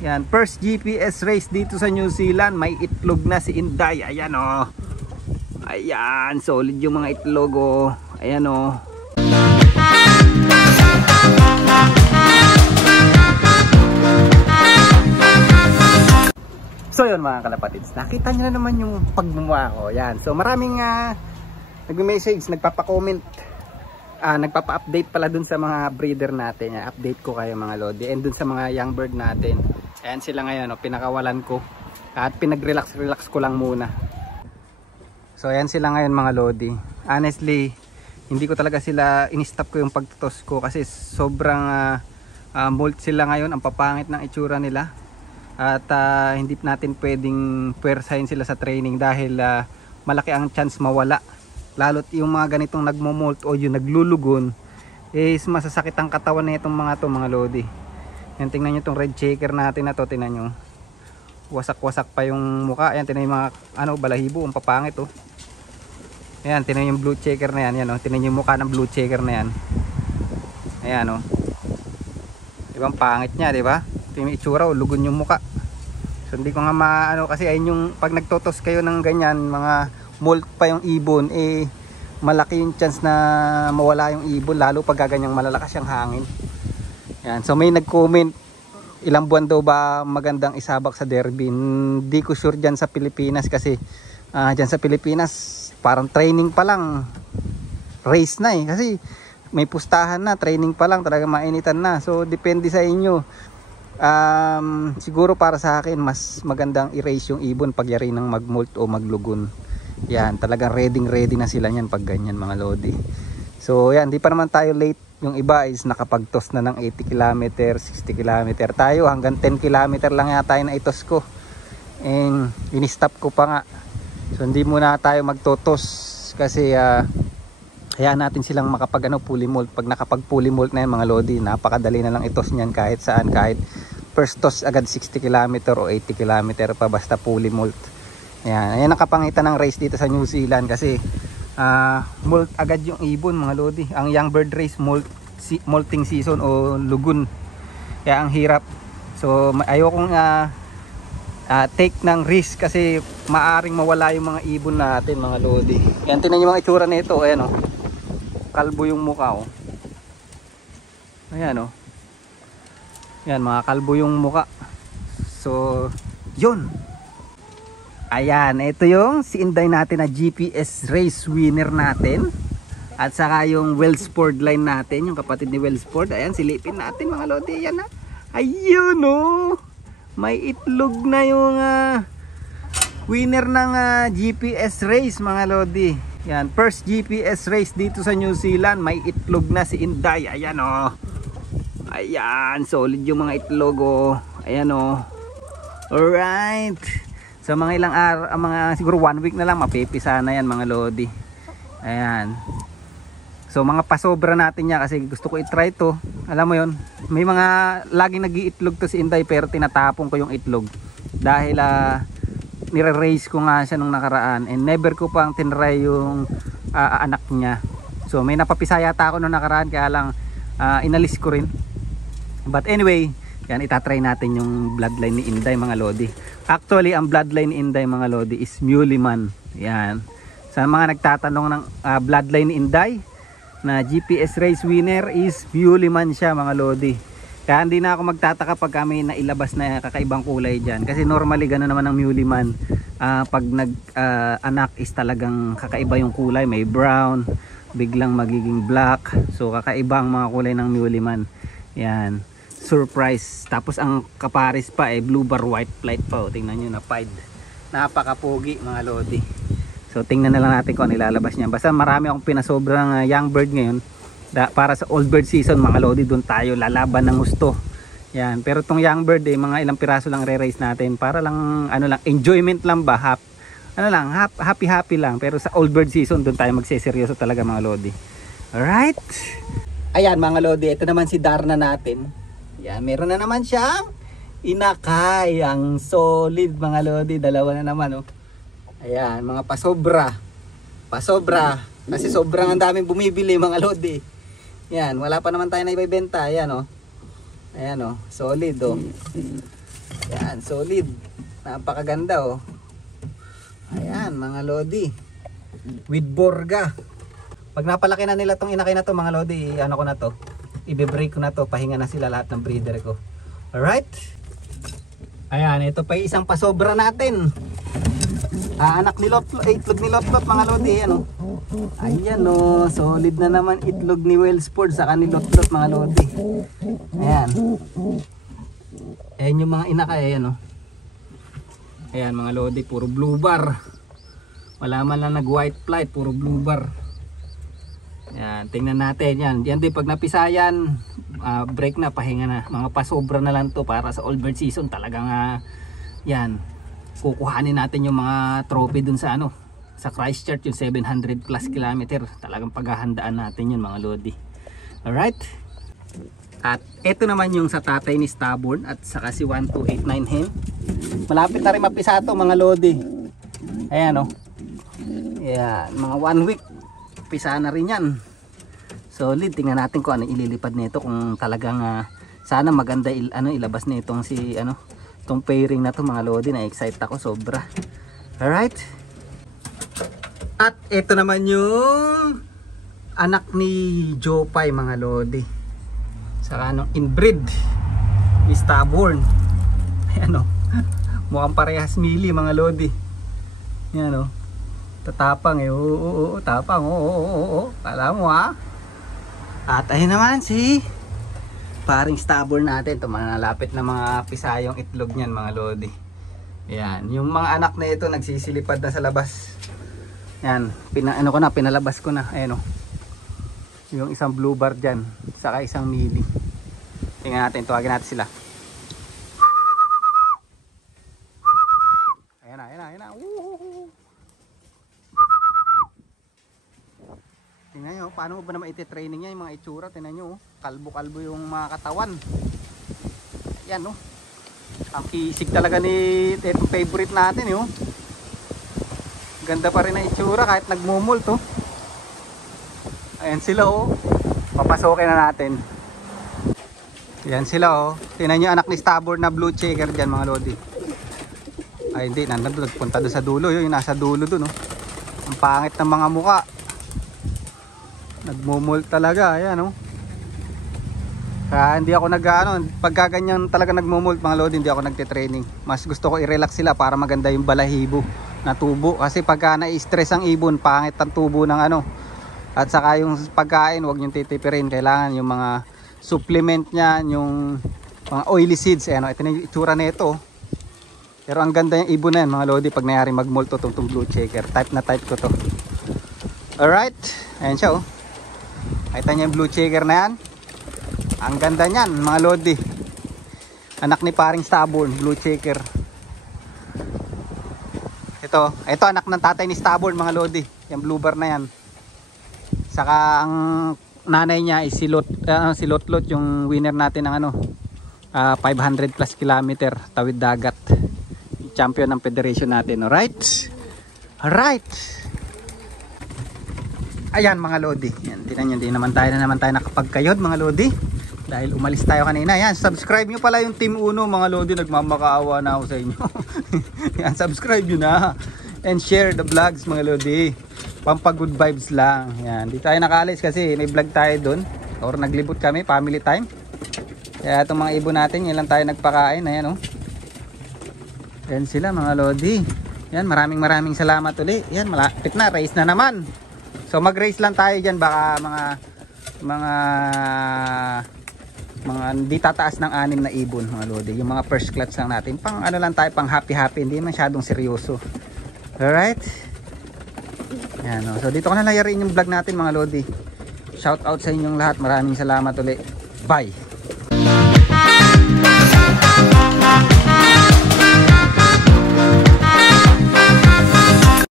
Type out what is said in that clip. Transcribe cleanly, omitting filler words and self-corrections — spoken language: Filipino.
Yan, first GPS race dito sa New Zealand. May itlog na si Inday. Ayan oh. Ayan, solid yung mga itlog oh. Ayan oh. So yun mga kalapatids, nakita nyo na naman yung pagmumukha ko. Yan, so maraming nagme-message, nagpapa-comment, nagpapa-update pala dun sa mga breeder natin. Yan, update ko kayo mga lodi. And dun sa mga young bird natin. Ayan sila ngayon, pinakawalan ko. At pinag-relax ko lang muna. So ayan sila ngayon mga lodi. Honestly, hindi ko talaga sila in-stop ko yung pagtutos ko. Kasi sobrang molt sila ngayon. Ang papangit ng itsura nila. At hindi natin pwedeng puwersahin sila sa training dahil malaki ang chance mawala. Lalo't yung mga ganitong nagmo-molt o yung naglulugon is masasakit ang katawan na itong mga to mga lodi. Yan, tingnan nyo itong red checker natin na to, tingnan nyo. Wasak-wasak pa yung mukha. Ayan, tingnan yung mga balahibo, ang papangit oh. Ayan, tingnan yung blue checker na yan, yan oh. Tingnan yung mukha ng blue checker na yan. Ayan oh. Diba ang pangit niya, diba? Tingnan yung itsura oh, lugon yung mukha. So hindi ko nga kasi ayun yung pag nagtotos kayo ng ganyan, mga molt pa yung ibon, malaki yung chance na mawala yung ibon, lalo pag gaganyang malalakas yung hangin. Yan, so may nag-comment, ilang buwan daw ba magandang isabak sa derby. Hindi ko sure dyan sa Pilipinas kasi dyan sa Pilipinas parang training pa lang, race na kasi may pustahan na, training pa lang, talaga mainitan na. So depende sa inyo. Siguro para sa akin mas magandang i-race yung ibon pag yari ng mag-molt o maglugon. Yan, talagang ready na sila niyan pag ganyan mga lodi. So yan, di pa naman tayo late. Yung iba is nakapagtos na ng 80 km, 60 km. Tayo hanggang 10 km lang yata na itos ko. And in-stop ko pa nga. So hindi muna tayo magtotos kasi hayaan natin silang makapag fully molt. Pag nakapag fully molt na yan mga lodi, napakadali na lang itos niyan kahit saan, kahit first toss agad 60 km o 80 km pa basta fully molt. Ayan ang kapangitan ng race dito sa New Zealand kasi molt agad yung ibon mga lodi. Ang young bird race molting season o lugun. Kaya ang hirap. So ayokong take ng risk kasi maaring mawala yung mga ibon natin mga lodi. Yan, tingnan yung mga itsura nito. Ayan oh. Kalbo yung mukha oh. Ayan oh. Yan, mga kalbo yung mukha. So yun. Ayan, ito yung si Inday natin na GPS race winner natin. At saka yung Wellsport line natin, yung kapatid ni Wellsport. Ayan, silipin natin mga lodi. Ayan na. Ayun oh. May itlog na yung winner ng GPS race mga lodi. Yan, first GPS race dito sa New Zealand. May itlog na si Inday. Ayan oh. Ayan, solid yung mga itlog oh. Ayan oh. Alright. So mga ilang araw, siguro 1 week na lang mapipisa na yan mga lodi. Ayan. So mga pasobra natin niya kasi gusto ko i-try to. Alam mo yon, may mga laging nag-iitlog to si Inday pero tinatapon ko yung itlog. Dahil nire-raise ko nga siya nung nakaraan and never ko pang tinry yung anak niya. So may napapisa yata ako nung nakaraan kaya lang inalis ko rin. But anyway, yan, itatry natin yung bloodline ni Inday mga lodi. Actually, ang bloodline ni Inday mga lodi is Muleyman. Yan. Sa mga nagtatanong ng bloodline ni Inday na GPS race winner is Muleyman siya mga lodi. Kaya hindi na ako magtataka pag kami nailabas na kakaibang kulay dyan. Kasi normally gano'n naman ang Muleyman. Pag nag-anak is talagang kakaiba yung kulay. May brown, biglang magiging black. So kakaiba ang mga kulay ng Muleyman. Yan. Surprise. Tapos ang kaparis pa blue bar white flight pa. Tingnan nyo na pied. Napakapogi mga lodi. So tingnan na lang natin kung nilalabas niya. Basta marami akong pinasobrang young bird ngayon. Para sa old bird season mga lodi, doon tayo lalaban ng gusto. Yan. Pero tong young bird mga ilang piraso lang re-raise natin. Para lang enjoyment lang ba? Happy lang. Pero sa old bird season doon tayo magseseryoso talaga mga lodi. Alright. Ayan mga lodi, ito naman si Darna natin. Yan, meron na naman siyang inakay. Ang solid mga lodi. Dalawa na naman oh. Ayan, mga pasobra. Kasi sobrang ang daming bumibili mga lodi. Yan, wala pa naman tayo na ibebenta. Ayan oh. Ayan oh, solid oh. Ayan, solid. Napakaganda oh. Ayan mga lodi. With Borga. Pag napalaki na nila tong inakay na to mga lodi, ano ko na to, i-break ko na to, pahinga na sila lahat ng breeder ko. Alright. Ayan, ito pa isang pasobra natin. Anak ni Lotlot, itlog ni Lotlot mga lodi. Ayan oh. Ayan oh, solid na naman itlog ni Wellsport sa ni Lotlot mga lodi. Ayan. Ayan yung mga inakay, ayan oh. Ayan mga lodi, puro blue bar. Wala man lang nag white flight, puro blue bar. Ayan, tingnan natin yan. Yan din pag napisayan, break na, pahinga na. Mga pasobra na lang to para sa all bird season. Talagang yan, kukuhanin natin yung mga trophy dun sa ano, sa Christchurch, yung 700 plus kilometer. Talagang paghahandaan natin yun mga lodi. Alright. At ito naman yung sa tatay ni Stubborn at saka si 1289 hen. Malapit na rin mapisa to mga lodi. Ayan o. Ayan, mga 1 week. Pisa na rin yan. Solid. Tingnan natin kung ano ililipad nito. Kung talagang sana maganda ilabas nitong si itong pairing na to mga lodi. Na-excite ako sobra. Alright. At ito naman yung anak ni Jopay mga lodi. Saka inbreed ni Stubborn. Ayan o. Mukhang parehas mili mga lodi. Yan o. Tatapang eh. Oo, tapang. Oo. Kala mo ha. At ayun naman si paring Stubborn natin. Ito manalapit na mga pisayong itlog niyan mga lodi. Yan. Yung mga anak na ito nagsisilipad na sa labas. Yan. Pinalabas ko na. Ayan o. Yung isang blue bar dyan. Saka isang mili. Tingnan natin. Tuwagin natin sila. Ayan na. Tingnan nyo, paano mo ba naman iti-training niya yung mga itsura. Tingnan nyo, kalbo-kalbo yung mga katawan. Ayan no. Ang kisig talaga ni favorite natin yun. Ganda pa rin ang itsura kahit nagmumult oh. Ayan sila oh. Papasokin na natin. Ayan sila oh. Tingnan nyo anak ni Stubborn na blue checker dyan mga lodi. Ay hindi, nagpunta doon sa dulo. Yung nasa dulo doon oh. Ang pangit ng mga muka. Nagmumult talaga. Ayan oh. Kaya hindi ako pagka ganyan talaga nagmumult mga lodi, hindi ako nagte-training. Mas gusto ko i-relax sila para maganda yung balahibo na tubo. Kasi pagka na-stress ang ibon, pangit ang tubo ng At saka yung pagkain, huwag nyo titipirin. Kailangan yung mga supplement niyan, yung mga oily seeds. Ayan, ito na yung itsura nito. Pero ang ganda yung ibon na yan mga lodi pag nangyari magmulto itong blue checker. Type na type ko to. Alright. Ayan siya oh. Kita nyo yung blue checker na yan. Ang ganda niyan mga lodi. Anak ni paring Stubborn, blue checker. Ito anak ng tatay ni Stubborn mga lodi. Yung blue bar na yan. Saka ang nanay niya is si Lotlot, yung winner natin ng 500 plus kilometer tawid dagat. Champion ng federation natin. Alright. Ayan mga lodi. Yan, tingnan nyo, di naman tayo nakapagkayod mga lodi. Dahil umalis tayo kanina. Yan, subscribe nyo pala yung Team Uno mga lodi. Nagmamakaawa na ako sa inyo. Yan, subscribe nyo na. And share the vlogs mga lodi. Pampa good vibes lang. Yan, di tayo nakaalis kasi may vlog tayo dun. Or naglibot kami, family time. Kaya itong mga ibon natin, yan lang tayo nagpakain. Ayan oh. Yan sila mga lodi. Yan, maraming salamat ulit. Yan, malapit na, race na naman. So mag-race lang tayo dyan. Baka mga di tataas ng 6 na ibon mga lodi. Yung mga first clutch lang natin. Pang lang tayo, pang happy. Hindi masyadong seryoso. Alright. Yan o. So dito ko na layarin yung vlog natin mga lodi. Shout out sa inyong lahat. Maraming salamat ulit. Bye.